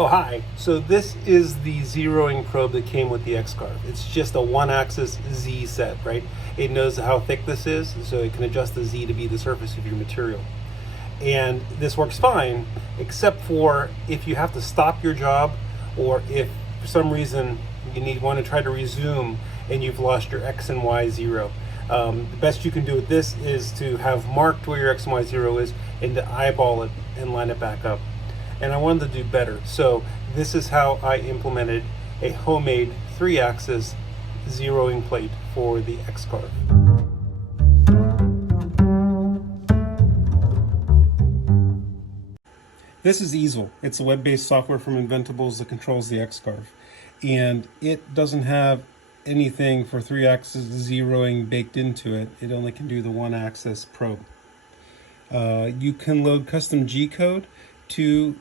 Oh, hi. So this is the zeroing probe that came with the X-Carve. It's just a one-axis Z set, right? It knows how thick this is, so it can adjust the Z to be the surface of your material. And this works fine, except for if you have to stop your job, or if for some reason you want to try to resume and you've lost your X and Y zero. The best you can do with this is to have marked where your X and Y zero is and to eyeball it and line it back up. And I wanted to do better. So this is how I implemented a homemade 3-axis zeroing plate for the X-Carve. This is Easel. It's a web-based software from Inventables that controls the X-Carve. And it doesn't have anything for 3-axis zeroing baked into it. It only can do the 1-axis probe. You can load custom G-code to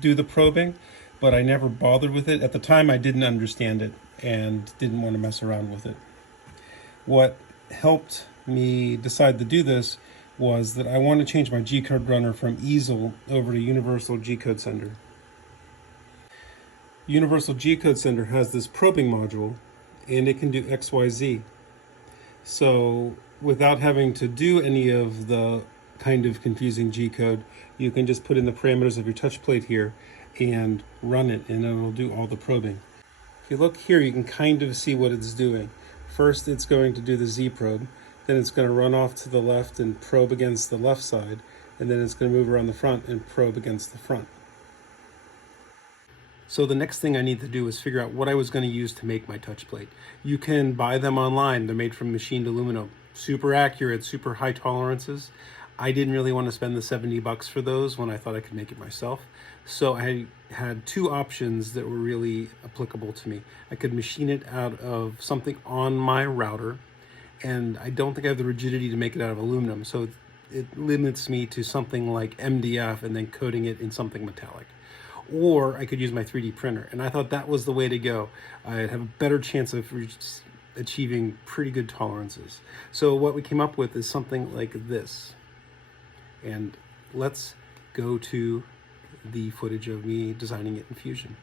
do the probing, but I never bothered with it. At the time, I didn't understand it and didn't want to mess around with it. What helped me decide to do this was that I want to change my G-code runner from Easel over to Universal G-code Sender. Universal G-code Sender has this probing module, and it can do XYZ. So without having to do any of the kind of confusing G-code, you can just put in the parameters of your touch plate here and run it, and it'll do all the probing. If you look here, you can kind of see what it's doing. First, it's going to do the Z probe, then it's going to run off to the left and probe against the left side, and then it's going to move around the front and probe against the front. So the next thing I need to do is figure out what I was going to use to make my touch plate. You can buy them online. They're made from machined aluminum. Super accurate, super high tolerances. I didn't really want to spend the $70 for those when I thought I could make it myself. So I had two options that were really applicable to me. I could machine it out of something on my router, and I don't think I have the rigidity to make it out of aluminum, so it limits me to something like MDF and then coating it in something metallic. Or I could use my 3D printer, and I thought that was the way to go. I'd have a better chance of achieving pretty good tolerances. So what we came up with is something like this. And let's go to the footage of me designing it in Fusion.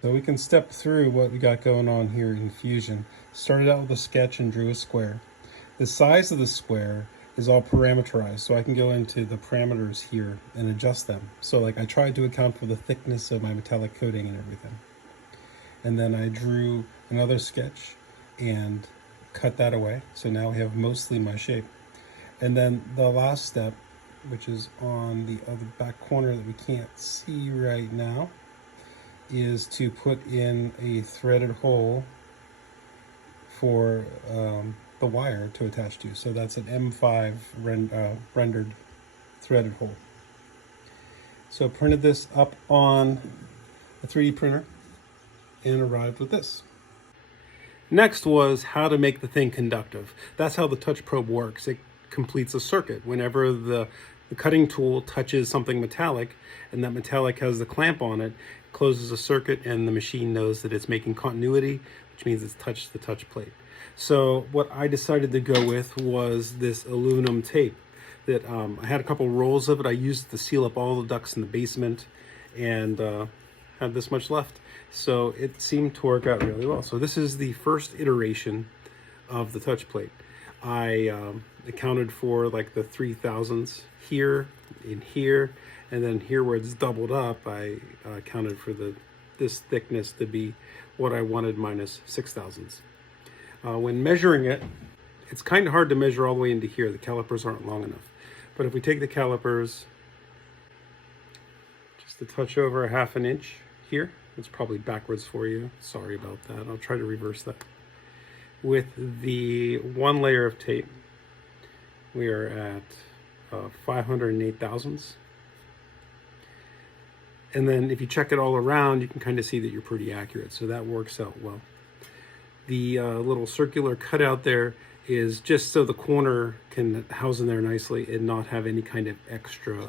So we can step through what we got going on here in Fusion. Started out with a sketch and drew a square. The size of the square is all parameterized, so I can go into the parameters here and adjust them. So like I tried to account for the thickness of my metallic coating and everything. And then I drew another sketch and cut that away. So now we have mostly my shape. And then the last step, which is on the other back corner that we can't see right now, is to put in a threaded hole for the wire to attach to. So that's an M5 rendered threaded hole. So printed this up on a 3D printer and arrived with this. Next was how to make the thing conductive. That's how the touch probe works. It completes a circuit. Whenever the cutting tool touches something metallic and that metallic has the clamp on it, closes a circuit, and the machine knows that it's making continuity, which means it's touched the touch plate. So what I decided to go with was this aluminum tape that I had a couple rolls of it. I used to seal up all the ducts in the basement and had this much left. So it seemed to work out really well. So this is the first iteration of the touch plate. I accounted for like the 3,000s here, in here, and then here where it's doubled up, I accounted for this thickness to be what I wanted minus 6,000s. When measuring it, it's kind of hard to measure all the way into here. The calipers aren't long enough. But if we take the calipers just a touch over a ½ an inch here, it's probably backwards for you. Sorry about that. I'll try to reverse that. With the one layer of tape, we are at 508 thousandths. And then if you check it all around, you can kind of see that you're pretty accurate. So that works out well. The little circular cutout there is just so the corner can house in there nicely and not have any kind of extra,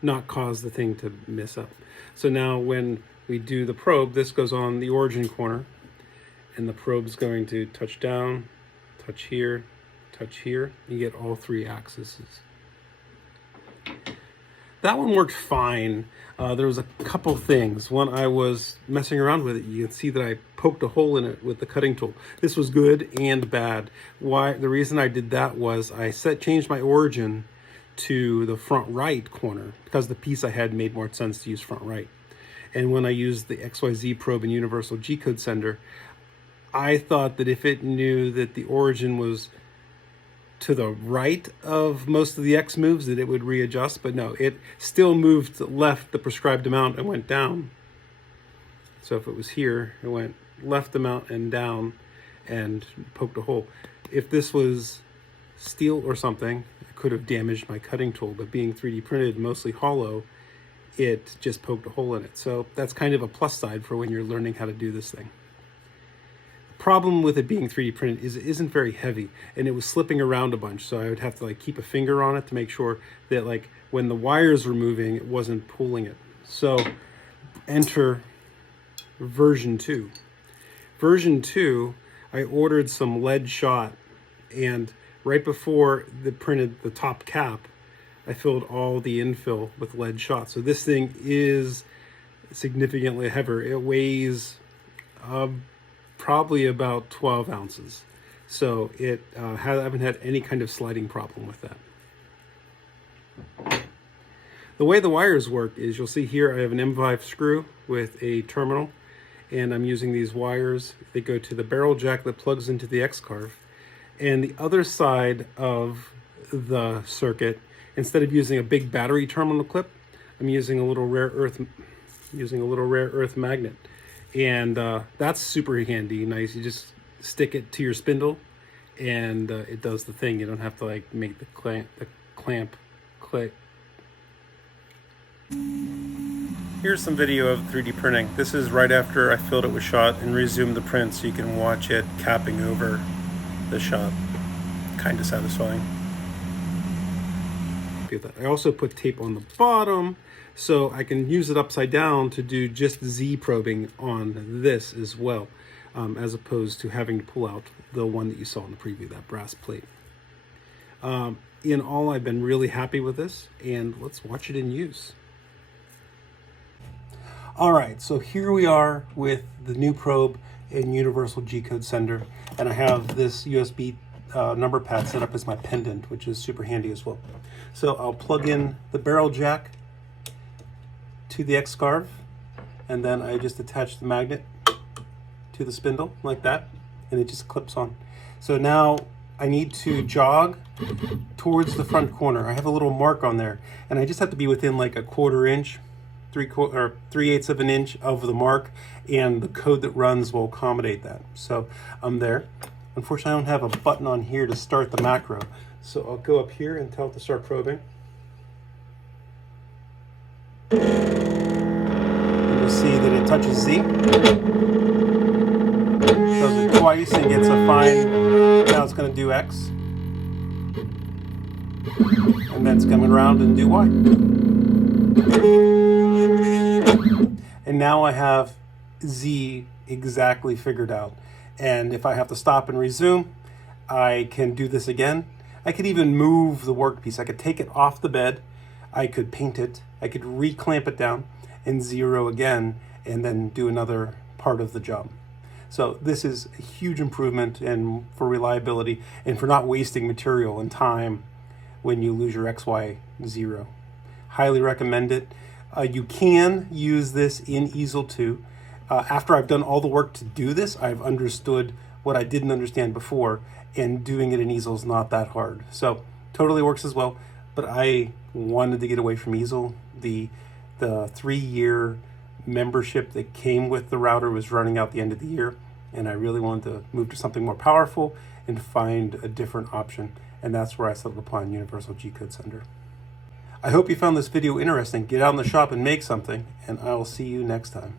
not cause the thing to mess up. So now when we do the probe, this goes on the origin corner, and the probe's going to touch down, touch here, touch here. You get all 3 axes. That one worked fine. There was a couple things. When I was messing around with it, you can see that I poked a hole in it with the cutting tool. This was good and bad. Why? The reason I did that was I changed my origin to the front right corner because the piece I had made more sense to use front right. And when I used the XYZ probe and universal G-code sender, I thought that if it knew that the origin was to the right of most of the X moves, that it would readjust, but no, it still moved left the prescribed amount and went down. So if it was here, it went left amount and down and poked a hole. If this was steel or something, it could have damaged my cutting tool, but being 3D printed, mostly hollow, it just poked a hole in it. So that's kind of a plus side for when you're learning how to do this thing. Problem with it being 3D printed is it isn't very heavy, and it was slipping around a bunch, so I would have to like keep a finger on it to make sure that like when the wires were moving, it wasn't pulling it. So enter version 2. Version 2, I ordered some lead shot, and right before they printed the top cap, I filled all the infill with lead shot. So this thing is significantly heavier. It weighs probably about 12 ounces. So I haven't had any kind of sliding problem with that. The way the wires work is, you'll see here I have an M5 screw with a terminal, and I'm using these wires. They go to the barrel jack that plugs into the X-carve. And the other side of the circuit, instead of using a big battery terminal clip, I'm using a little rare earth magnet. And that's super handy, nice. You just stick it to your spindle and it does the thing. You don't have to like make the clamp click. Here's some video of 3D printing. This is right after I filled it with shot and resumed the print, so you can watch it capping over the shot. Kind of satisfying. I also put tape on the bottom so I can use it upside down to do just Z probing on this as well, as opposed to having to pull out the one that you saw in the preview, that brass plate. In all, I've been really happy with this, and let's watch it in use. All right, so here we are with the new probe and universal G-code sender, and I have this USB number pad set up as my pendant, which is super handy as well. So I'll plug in the barrel jack to the X-carve, and then I just attach the magnet to the spindle like that, and it just clips on. So now I need to jog towards the front corner. I have a little mark on there, and I just have to be within like a 1/4 inch, 3/8 of an inch of the mark, and the code that runs will accommodate that. So I'm there. Unfortunately, I don't have a button on here to start the macro. So I'll go up here and tell it to start probing. And you'll see that it touches Z. Does it twice and gets a fine. Now it's going to do X. And then it's coming around and do Y. And now I have Z exactly figured out. And if I have to stop and resume, I can do this again. I could even move the workpiece. I could take it off the bed. I could paint it. I could re-clamp it down and zero again, and then do another part of the job. So this is a huge improvement and for reliability and for not wasting material and time when you lose your XY zero. Highly recommend it. You can use this in easel too. After I've done all the work to do this, I've understood what I didn't understand before, and doing it in easel is not that hard. So totally works as well, but I wanted to get away from easel. The 3-year membership that came with the router was running out the end of the year, and I really wanted to move to something more powerful and find a different option, and that's where I settled upon universal G-code sender. I hope you found this video interesting. Get out in the shop and make something, and I'll see you next time.